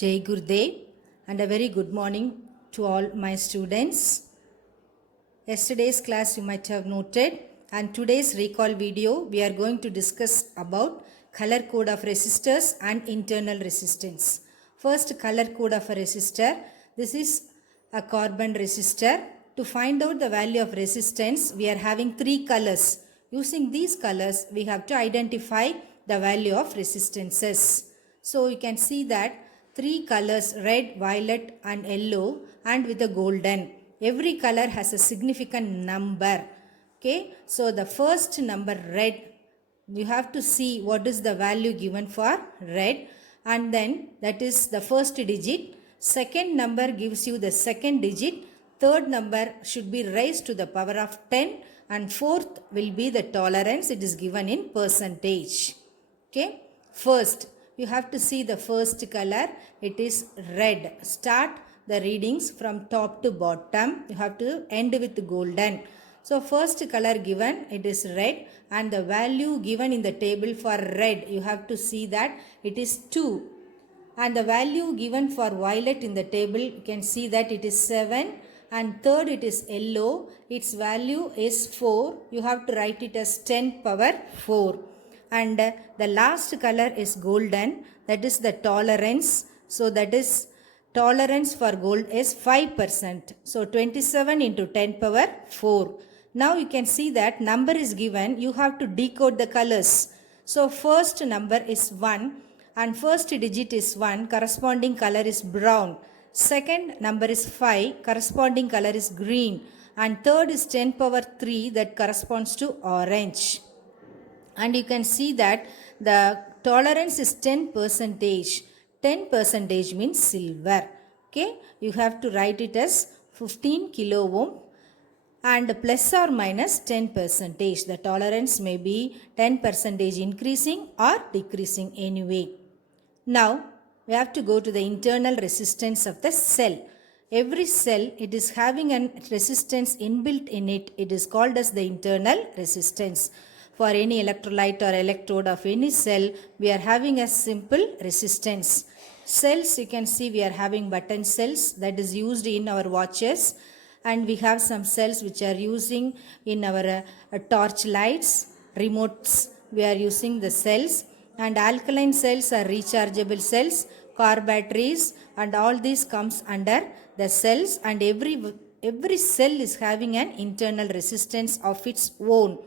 Jai Gurudev and a very good morning to all my students. Yesterday's class you might have noted, and today's recall video we are going to discuss about color code of resistors and internal resistance. First, color code of a resistor. This is a carbon resistor. To find out the value of resistance, we are having three colors. Using these colors, we have to identify the value of resistances. So you can see that three colors, red, violet and yellow, and with a golden. Every color has a significant number. Okay, so the first number, red, you have to see what is the value given for red, and then that is the first digit. Second number gives you the second digit. Third number should be raised to the power of 10, and fourth will be the tolerance. It is given in percentage. Okay, first you have to see the first color. It is red. Start the readings from top to bottom. You have to end with golden. So first color given, it is red, and the value given in the table for red, you have to see that it is 2. And the value given for violet in the table, you can see that it is 7. And third, it is yellow. Its value is 4. You have to write it as 10 power 4. And the last color is golden. That is the tolerance. So that is tolerance for gold is 5%. So 27 into 10 power 4. Now you can see that number is given. You have to decode the colors. So first number is 1 and first digit is 1. Corresponding color is brown. Second number is 5. Corresponding color is green. And third is 10 power 3, that corresponds to orange. And you can see that the tolerance is 10%. 10% means silver. Okay, you have to write it as 15 kilo ohm and plus or minus 10%. The tolerance may be 10% increasing or decreasing anyway. Now we have to go to the internal resistance of the cell. Every cell, it is having a resistance inbuilt in it. It is called as the internal resistance. For any electrolyte or electrode of any cell, we are having a simple resistance. Cells, you can see we are having button cells that is used in our watches, and we have some cells which are using in our torch lights, remotes. We are using the cells, and alkaline cells are rechargeable cells, car batteries, and all these comes under the cells, and every cell is having an internal resistance of its own.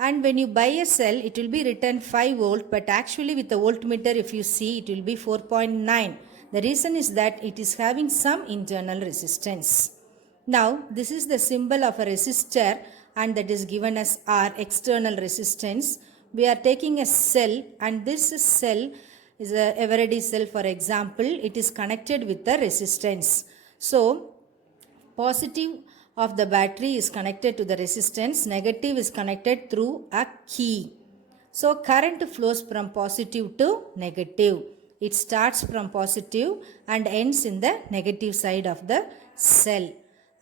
And when you buy a cell, it will be written 5 volt, but actually with the voltmeter, if you see, it will be 4.9. The reason is that it is having some internal resistance. Now, this is the symbol of a resistor, and that is given as R, external resistance. We are taking a cell, and this cell is a Eveready cell, for example. It is connected with the resistance. So, positive of the battery is connected to the resistance, negative is connected through a key. So current flows from positive to negative. It starts from positive and ends in the negative side of the cell.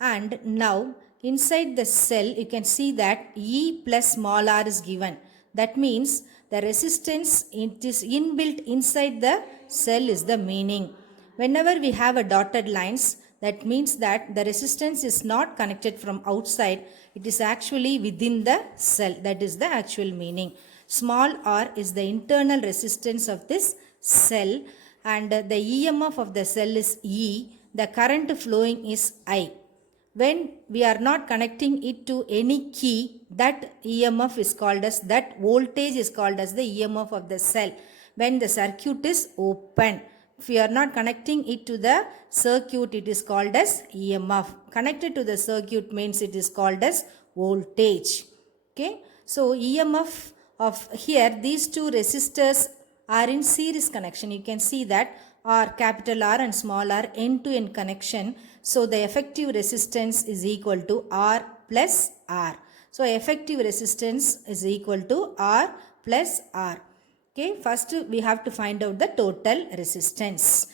And now inside the cell, you can see that E plus small r is given. That means the resistance, it is inbuilt inside the cell is the meaning. Whenever we have a dotted lines, that means that the resistance is not connected from outside. It is actually within the cell. That is the actual meaning. Small r is the internal resistance of this cell, and the EMF of the cell is E. The current flowing is I. When we are not connecting it to any key, that EMF is called as, that voltage is called as the EMF of the cell. When the circuit is open. If we are not connecting it to the circuit, it is called as EMF. Connected to the circuit means it is called as voltage. Okay. So EMF of here, these two resistors are in series connection. You can see that R, capital R and small r, end-to-end connection. So the effective resistance is equal to R plus R. So effective resistance is equal to R plus R. Okay, first we have to find out the total resistance.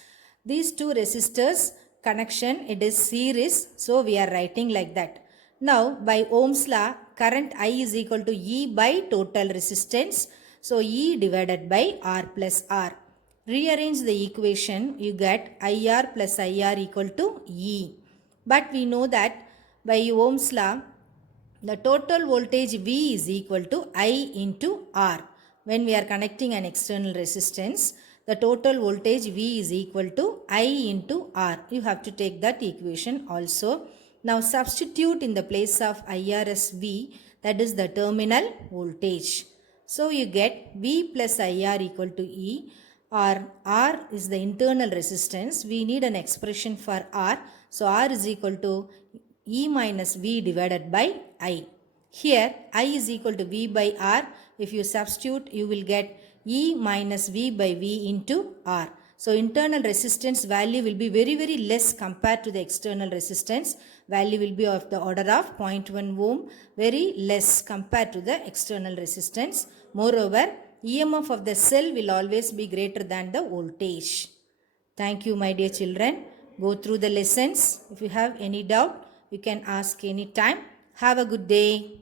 These two resistors connection, it is series, so we are writing like that. Now by Ohm's law, current I is equal to E by total resistance. So E divided by R plus R. rearrange the equation, you get IR plus IR equal to E. But we know that by Ohm's law, the total voltage V is equal to I into R. When we are connecting an external resistance, the total voltage V is equal to I into R. You have to take that equation also. Now substitute in the place of IR as V, that is the terminal voltage. So you get V plus IR equal to E, or R is the internal resistance. We need an expression for R. So R is equal to E minus V divided by I. Here I is equal to V by R. If you substitute, you will get E minus V by V into R. So internal resistance value will be very less compared to the external resistance. Value will be of the order of 0.1 ohm, very less compared to the external resistance. Moreover, EMF of the cell will always be greater than the voltage. Thank you, my dear children. Go through the lessons. If you have any doubt, you can ask any time. Have a good day.